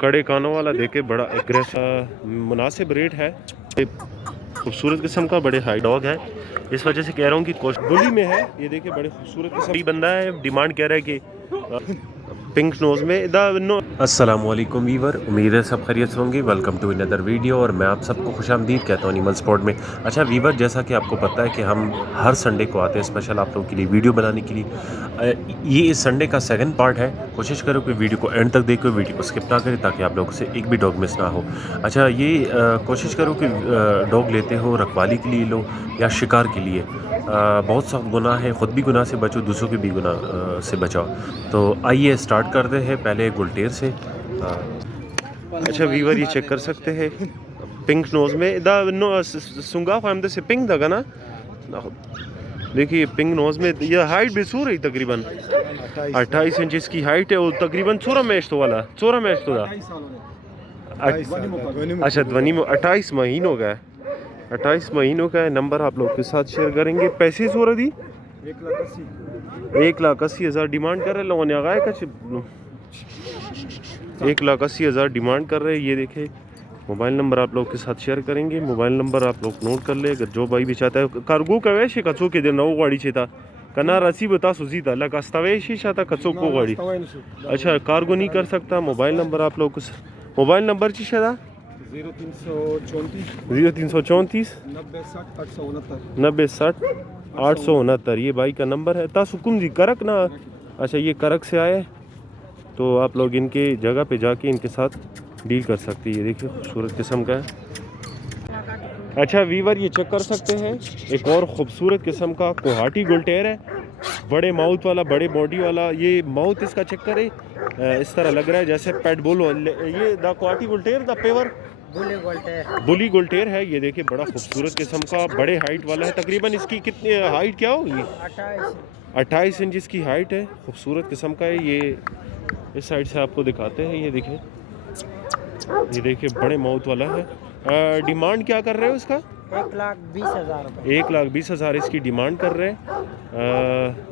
कड़े कानों वाला देखे, बड़ा एग्रेसिव, मुनासिब रेट है। खूबसूरत किस्म का बड़े हाई डॉग है, इस वजह से कह रहा हूँ कि बुली में है। ये देखिए बड़े खूबसूरत किस्म बंदा है, डिमांड कह रहा है कि पिंक नोज में अस्सलामुअलैकुम वीवर, उम्मीद है सब खैरियत होंगे। वेलकम टू अनदर वीडियो और मैं आप सबको खुशामदीद कहता हूँ एनिमल स्पोर्ट में। अच्छा वीवर, जैसा कि आपको पता है कि हम हर संडे को आते हैं स्पेशल आप लोगों के लिए वीडियो बनाने के लिए। ये इस संडे का सेकंड पार्ट है। कोशिश करो कि वीडियो को एंड तक देखो, वीडियो को स्किप ना करें ताकि आप लोगों से एक भी डॉग मिस ना हो। अच्छा ये कोशिश करो कि डॉग लेते हो रखवाली के लिए लो या शिकार के लिए। बहुत सख्त गुनाह है, ख़ुद भी गुनाह से बचो, दूसरों के भी गुनाह से बचाओ। तो आइए स्टार्ट करते हैं पहले गुलटेर से। अच्छा वीवर, ये चेक कर सकते हैं पिंक नोज में सुंगा फामदे से पिंक दगा ना। देखिए पिंक नोज में ये हाइट भी सू रही तकरीबन 28 इंच इसकी हाइट है। वो तकरीबन 14 मैच तो वाला 14 मैच तो था। अच्छा ध्वनि में 28 महीनों का है, 28 महीनों का है। नंबर आप लोग के साथ शेयर करेंगे। पैसे सो रही 1,80,000 डिमांड कर रहे लोगों ने। आगाए का 1,80,000 डिमांड कर रहे हैं। ये देखे मोबाइल नंबर आप लोग के साथ शेयर करेंगे। मोबाइल नंबर आप लोग नोट कर ले, अगर जो भाई भी चाहता है। कार्गो का वैसे कचो के दिन नौ गाड़ी छे था कना रसी बता सुजी था लगास्तावेशी चाहता कचो को गाड़ी। अच्छा कार्गो नहीं कर सकता। मोबाइल नंबर आप लोग को, मोबाइल नंबर ची शायद 0334 90 60 869। ये भाई का नंबर है। तासुकुम जी करक ना। अच्छा ये करक से आए तो आप लोग इनके जगह पे जाके इनके साथ डील कर सकते हैं। ये देखिए खूबसूरत किस्म का है। अच्छा वीवर, ये चेक कर सकते हैं एक और ख़ूबसूरत किस्म का कोहाटी गुलटेर है, बड़े माउथ वाला, बड़े बॉडी वाला। ये माउथ इसका चेक करें, इस तरह लग रहा है जैसे पेट बोलो। ये द कोहाटी गुलटेर द पेवर बुली गुलटेर है। ये देखिए बड़ा खूबसूरत किस्म का, बड़े हाइट वाला है। तकरीबन इसकी कितनी हाइट क्या होगी? 28 इंच इसकी हाइट है। खूबसूरत किस्म का है। ये इस साइड से आपको दिखाते हैं। ये देखिए बड़े माउथ वाला है। डिमांड क्या कर रहे हो इसका? 1,20,000 1,20,000 इसकी डिमांड कर रहे हैं।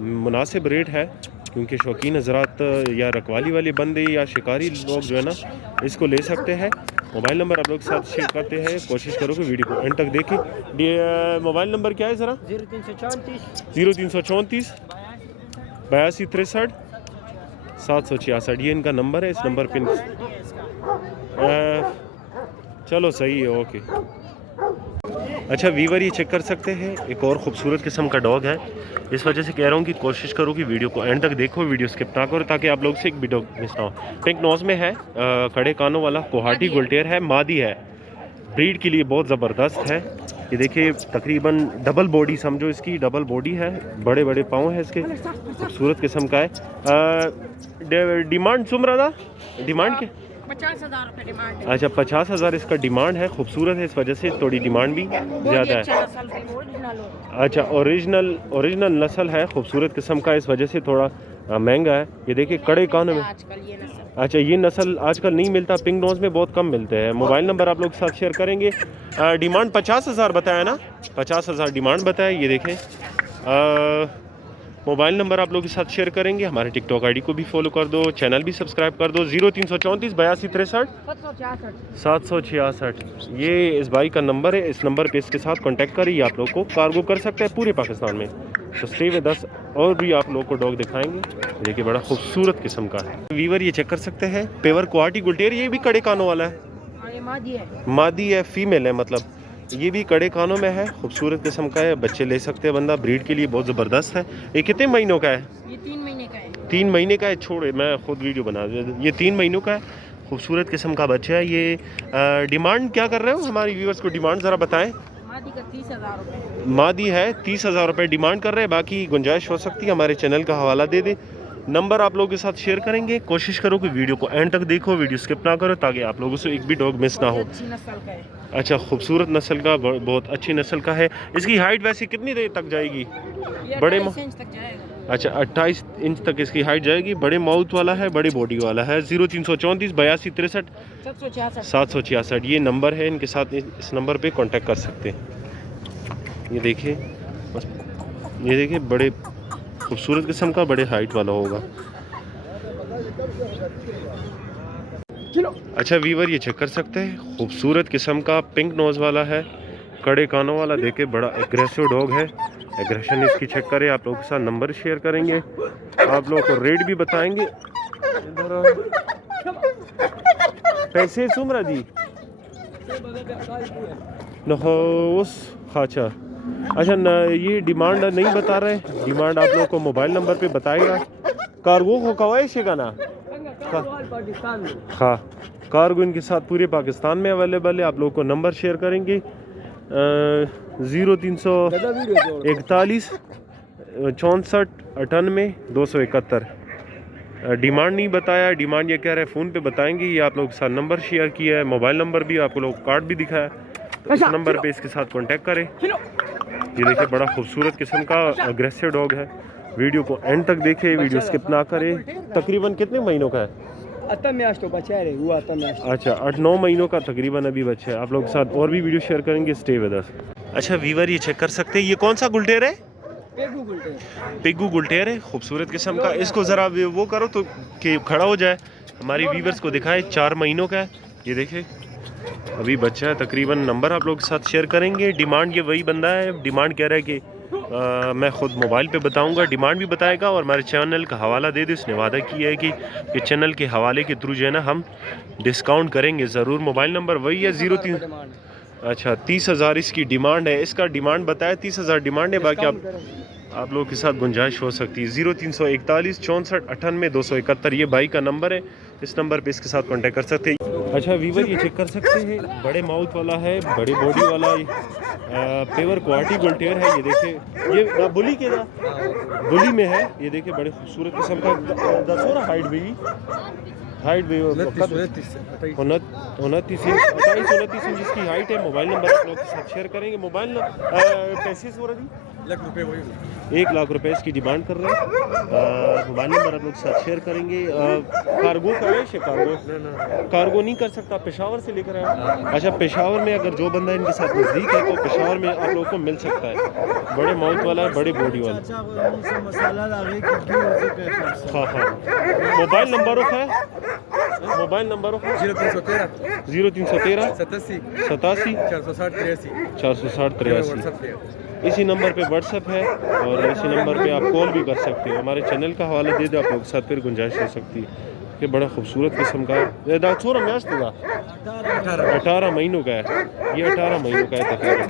मुनासिब रेट है क्योंकि शौकीन हजरात या रखवाली वाले बंदे या शिकारी लोग जो है ना इसको ले सकते हैं। मोबाइल नंबर आप लोग के साथ शेयर करते हैं। कोशिश करो कि वीडियो को एंड तक देखें। मोबाइल नंबर क्या है ज़रा? 0334 82 63 766। ये इनका नंबर है। इस नंबर पे चलो सही है, ओके। अच्छा वीवर, ये चेक कर सकते हैं एक और ख़ूबसूरत किस्म का डॉग है। इस वजह से कह रहा हूँ कि कोशिश करो कि वीडियो को एंड तक देखो, वीडियो स्किप ना करो ताकि आप लोग से एक भी डॉग मिस ना हो। पिंक नोज में है, कड़े कानों वाला कोहाटी गुलटेर है, मादी है। ब्रीड के लिए बहुत ज़बरदस्त है। ये देखिए तकरीबन डबल बॉडी समझो, इसकी डबल बॉडी है, बड़े बड़े पाँव हैं इसके, खूबसूरत किस्म का है। डिमांड सुन रहा था, डिमांड के 50,000 रुपये डिमांड है। अच्छा 50,000 इसका डिमांड है। खूबसूरत है, इस वजह से थोड़ी डिमांड भी ज़्यादा है। अच्छा ओरिजिनल नस्ल है, खूबसूरत किस्म का, इस वजह से थोड़ा महंगा है। ये देखिए कड़े कानों में। अच्छा ये नस्ल आजकल नहीं मिलता, पिंक नोज में बहुत कम मिलते हैं। मोबाइल नंबर आप लोग के साथ शेयर करेंगे। डिमांड 50,000 बताया ना, 50,000 डिमांड बताया। ये देखें मोबाइल नंबर आप लोग के साथ शेयर करेंगे। हमारे टिकटॉक आईडी को भी फॉलो कर दो, चैनल भी सब्सक्राइब कर दो। 0334 82 63 766। ये इस भाई का नंबर है। इस नंबर पे इसके साथ कांटेक्ट करिए। आप लोग को कार्गो कर सकते हैं पूरे पाकिस्तान में। तो स्टे विद अस, और भी आप लोग को डॉग दिखाएंगे। देखिए बड़ा खूबसूरत किस्म का है। वीवर, ये चेक कर सकते हैं पेवर कोहाटी गुलटेर। ये भी कड़े कानों वाला है, मादी है, फीमेल है मतलब। ये भी कड़े कानों में है, खूबसूरत किस्म का है। बच्चे ले सकते हैं बंदा, ब्रीड के लिए बहुत ज़बरदस्त है। ये कितने महीनों का है? ये 3 महीने का है। 3 महीने का है। छोड़े मैं खुद वीडियो बना दूँ। ये 3 महीनों का है, खूबसूरत किस्म का बच्चा है। ये डिमांड क्या कर रहे हो? हमारी व्यूअर्स को डिमांड ज़रा बताएं। मादी का 30,000 रुपये। मादी है, 30,000 रुपये डिमांड कर रहे हैं। बाकी गुंजाइश हो सकती है, हमारे चैनल का हवाला दे दे। नंबर आप लोगों के साथ शेयर करेंगे। कोशिश करो कि वीडियो को एंड तक देखो, वीडियो स्किप ना करो ताकि आप लोगों से एक भी डॉग मिस ना हो। अच्छी नस्ल का है। अच्छा खूबसूरत नस्ल का, बहुत अच्छी नस्ल का है। इसकी हाइट वैसे कितनी देर तक जाएगी? बड़े 28 इंच तक जाएगा। अच्छा 28 इंच तक इसकी हाइट जाएगी। बड़े माउथ वाला है, बड़ी बॉडी वाला है। 0334 82 63 766। ये नंबर है, इनके साथ इस नंबर पे कांटेक्ट कर सकते हैं। ये देखिए बस, ये देखिए बड़े खूबसूरत किस्म का, बड़े हाइट वाला होगा। अच्छा वीवर ये चेक कर सकते हैं, खूबसूरत किस्म का पिंक नोज वाला है, कड़े कानों वाला, देखे बड़ा एग्रेसिव डॉग है। एग्रेशन इसकी चेक करें, आप लोगों के साथ नंबर शेयर करेंगे, आप लोगों को रेट भी बताएंगे। पैसे सुमरा दी उस खाचा। अच्छा न, ये डिमांड नहीं बता रहे, डिमांड आप लोगों को मोबाइल नंबर पे बताएगा। कार्गो को कवाइशेगा ना, हाँ कार्गो इनके साथ पूरे पाकिस्तान में अवेलेबल है। आप लोगों को नंबर शेयर करेंगे 0341 64 98 271। डिमांड नहीं बताया, डिमांड ये कह रहे हैं फ़ोन पे बताएंगे। ये आप लोगों के साथ नंबर शेयर किया है, मोबाइल नंबर भी आपको लोग कार्ड भी दिखाया, तो इस नंबर पे इसके साथ कांटेक्ट करें। ये देखिए बड़ा खूबसूरत किस्म का अग्रेसिव डॉग है। वीडियो को एंड तक देखें, वीडियो स्किप ना करें। तकरीबन कितने महीनों का है? अच्छा 8-9 महीनों का तकरीबन अभी बच्चा है। आप लोग के साथ और भी वीडियो शेयर करेंगे, स्टे विद अस। अच्छा वीवर ये चेक कर सकते हैं, ये कौन सा गुलटेर है? पिग्गू गुलटेर है, खूबसूरत किस्म का। इसको ज़रा वो करो तो कि खड़ा हो जाए, हमारी वीवर्स को दिखाए। 4 महीनों का है, ये देखे अभी बच्चा है। तकरीबन नंबर आप लोग के साथ शेयर करेंगे। डिमांड ये वही बंदा है, डिमांड कह रहा है कि मैं ख़ुद मोबाइल पे बताऊंगा, डिमांड भी बताएगा और हमारे चैनल का हवाला दे दे। उसने वादा किया है कि चैनल के हवाले के थ्रू जो है ना हम डिस्काउंट करेंगे ज़रूर। मोबाइल नंबर वही है 03। अच्छा 30,000 इसकी डिमांड है, इसका डिमांड बताया 30,000 डिमांड है, बाकी आप लोगों के साथ गुंजाइश हो सकती है। 0341 64 98 271 ये भाई का नंबर है, इस नंबर पे इसके साथ कांटेक्ट कर सकते हैं। अच्छा वीवर ये चेक कर सकते हैं, बड़े माउथ वाला है, बड़ी बॉडी वाला, पेवर क्वालिटी गुलटेर है। ये देखे ये बुली के बुली में है, ये देखे बड़े खूबसूरत किस्म का। दसोरा हाइट भी 29 इंच इसकी हाइट है। मोबाइल नंबर आप लोग के साथ शेयर करेंगे। मोबाइल पैसे हो रही 1 लाख रुपए इसकी डिमांड कर रहे हैं। मोबाइल नंबर आप लोग के साथ शेयर करेंगे। कार्गो का है, कार्गो नहीं कर सकता, पेशावर से लेकर आया। अच्छा पेशावर में अगर जो बंदा इनके साथ नज़दीक है तो पेशावर में आप लोगों को मिल सकता है। बड़े माउथ वाला है, बड़े बॉडी वाला। हाँ हाँ मोबाइल नंबर है, मोबाइल नंबर 0313 87 460 83। इसी नंबर पे व्हाट्सएप है और इसी नंबर पे आप कॉल भी कर सकते हो। हमारे चैनल का हवाला दे दो, आप लोग के साथ फिर गुंजाइश हो सकती है कि बड़ा खूबसूरत किस्म का 18 महीनों का है, ये 18 महीनों का है तकरीबन।